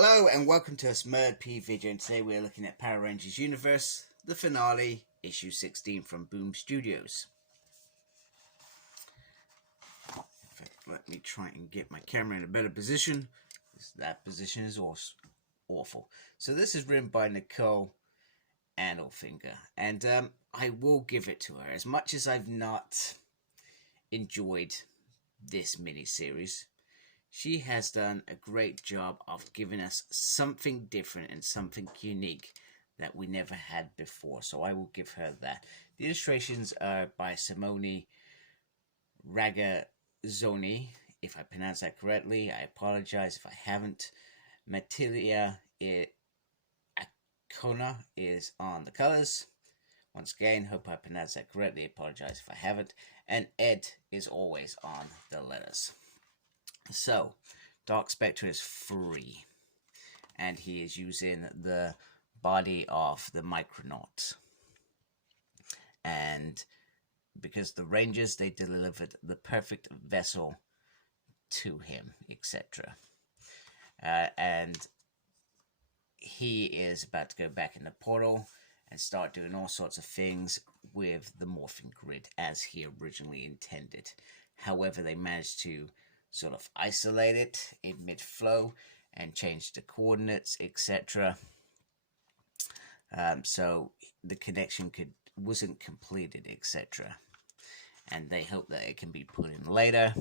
Hello and welcome to a smerdp video, and today we're looking at Power Rangers Universe, the finale, issue 16 from Boom Studios. Let me try and get my camera in a better position. That position is awful. So this is written by Nicole Andelfinger, and I will give it to her. As much as I've not enjoyed this mini-series, she has done a great job of giving us something different and something unique that we never had before. So I will give her that. The illustrations are by Simone Ragazzoni. If I pronounce that correctly, I apologize if I haven't. Matilia Acona is on the colors. Once again, hope I pronounced that correctly. Apologize if I haven't. And Ed is always on the letters. So, Dark Spectre is free, and he is using the body of the Micronaut. And because the Rangers, they delivered the perfect vessel to him, etc. And he is about to go back in the portal and start doing all sorts of things with the morphing grid as he originally intended. However, they managed to sort of isolate it in mid-flow and change the coordinates, etc. So the connection wasn't completed, etc. And they hope that it can be put in later.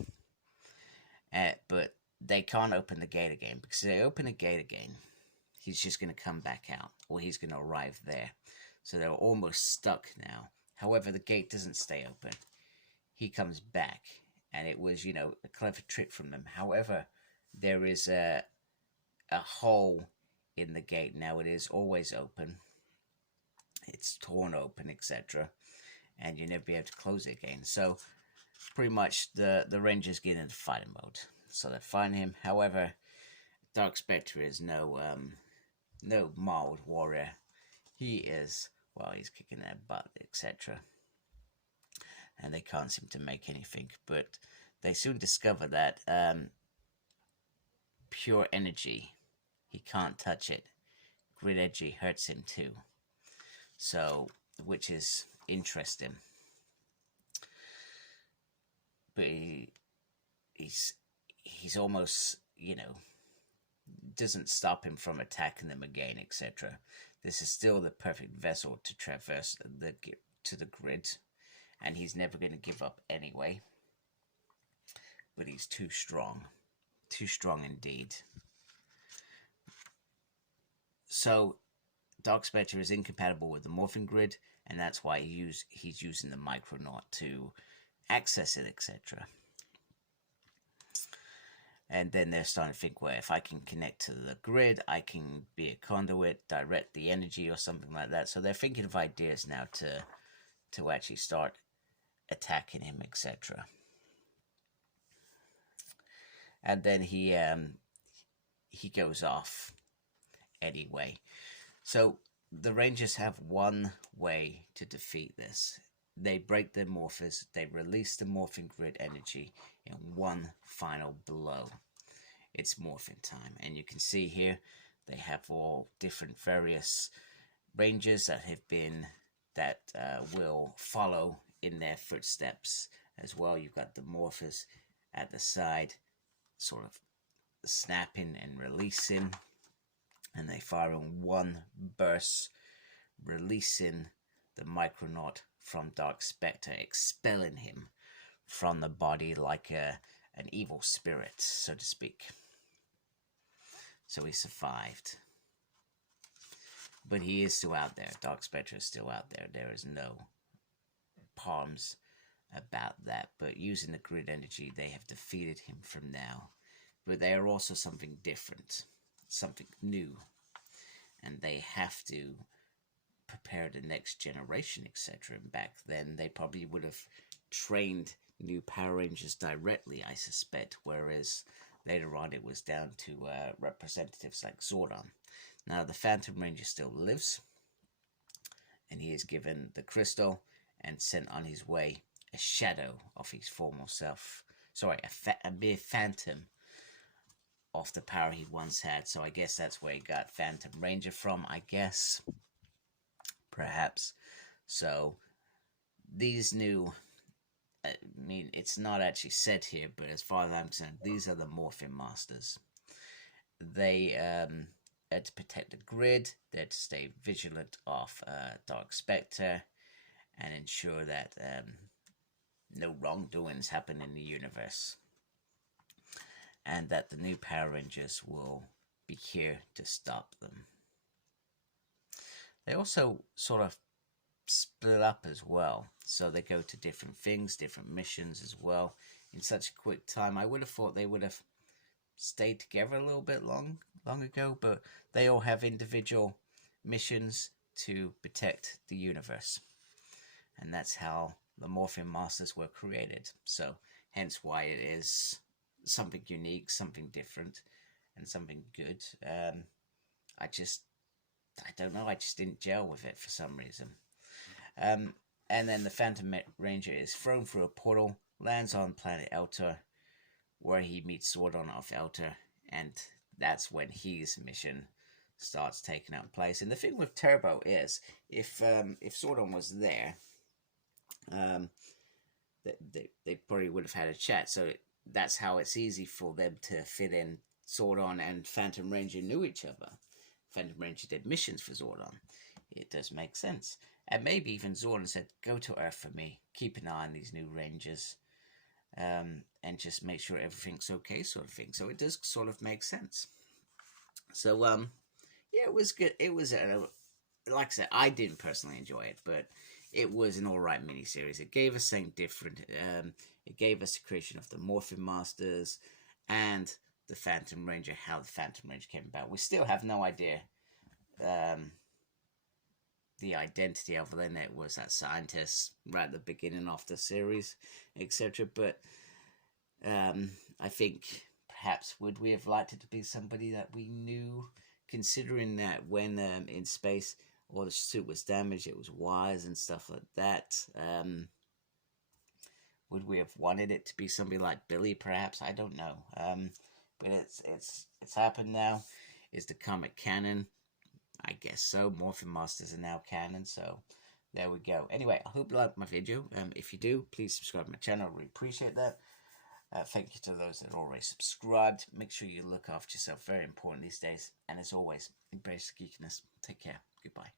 But they can't open the gate again, because if they open the gate again, he's just going to come back out, or he's going to arrive there. So they're almost stuck now. However, the gate doesn't stay open. He comes back. And it was, a clever trick from them. However, there is a hole in the gate. Now, it is always open. It's torn open, etc. And you'll never be able to close it again. So, pretty much, the Rangers get into fighting mode. So, they find him. However, Dark Spectre is no mild warrior. He is, he's kicking their butt, etc. And they can't seem to make anything, but they soon discover that pure energy, he can't touch it. Grid energy hurts him too, so which is interesting. But he's almost, doesn't stop him from attacking them again, etc. This is still the perfect vessel to traverse to the grid. And he's never going to give up anyway. But he's too strong. Too strong indeed. So, Dark Spectre is incompatible with the morphing grid. And that's why he's using the Micronaut to access it, etc. And then they're starting to think, well, if I can connect to the grid, I can be a conduit, direct the energy or something like that. So they're thinking of ideas now to actually start attacking him, etc. And then he goes off anyway. So the Rangers have one way to defeat this. They break their morphers, they release the morphing grid energy in one final blow. It's morphing time, and you can see here they have all different various Rangers that will follow in their footsteps as well. You've got the morphers at the side, sort of snapping and releasing, and they fire in one burst, releasing the Micronaut from Dark Spectre, expelling him from the body like an evil spirit, so to speak. So he survived. But he is still out there. Dark Spectre is still out there. There is no palms about that, but using the grid energy, they have defeated him from now. But they are also something different, something new, and they have to prepare the next generation, etc. And back then, they probably would have trained new Power Rangers directly, I suspect, whereas later on it was down to representatives like Zordon. Now, the Phantom Ranger still lives, and he is given the crystal and sent on his way, a shadow of his former self. Sorry, a mere phantom off the power he once had. So I guess that's where he got Phantom Ranger from, I guess. Perhaps. So these new, I mean, it's not actually said here, but as far as I'm concerned, these are the Morphin Masters. They are to protect the grid, they're to stay vigilant of Dark Spectre, and ensure that no wrongdoings happen in the universe. And that the new Power Rangers will be here to stop them. They also sort of split up as well, so they go to different things, different missions as well in such a quick time. I would have thought they would have stayed together a little bit long ago, but they all have individual missions to protect the universe, and that's how the Morphin Masters were created. So hence why it is something unique, something different, and something good. I don't know, I just didn't gel with it for some reason. And then the Phantom Ranger is thrown through a portal, lands on planet Elta, where he meets Zordon of Elta, and that's when his mission starts taking out place. And the thing with Turbo is, if Zordon was there, they probably would have had a chat. So that's how it's easy for them to fit in. Zordon and Phantom Ranger knew each other. Phantom Ranger did missions for Zordon. It does make sense. And maybe even Zordon said, go to Earth for me. Keep an eye on these new Rangers. And just make sure everything's okay, sort of thing. So it does sort of make sense. So, yeah, it was good. It was, like I said, I didn't personally enjoy it, but it was an alright miniseries. It gave us something different. It gave us the creation of the Morphin Masters and the Phantom Ranger, how the Phantom Ranger came about. We still have no idea the identity other than it was that scientist right at the beginning of the series, etc. But I think perhaps would we have liked it to be somebody that we knew, considering that when in space or the suit was damaged, it was wires and stuff like that. Would we have wanted it to be somebody like Billy, perhaps? I don't know. But it's happened now. Is the comic canon? I guess so. Morphin Masters are now canon, so there we go. Anyway, I hope you liked my video. If you do, please subscribe to my channel. I really appreciate that. Thank you to those that already subscribed. Make sure you look after yourself. Very important these days. And as always, embrace geekiness. Take care. Goodbye.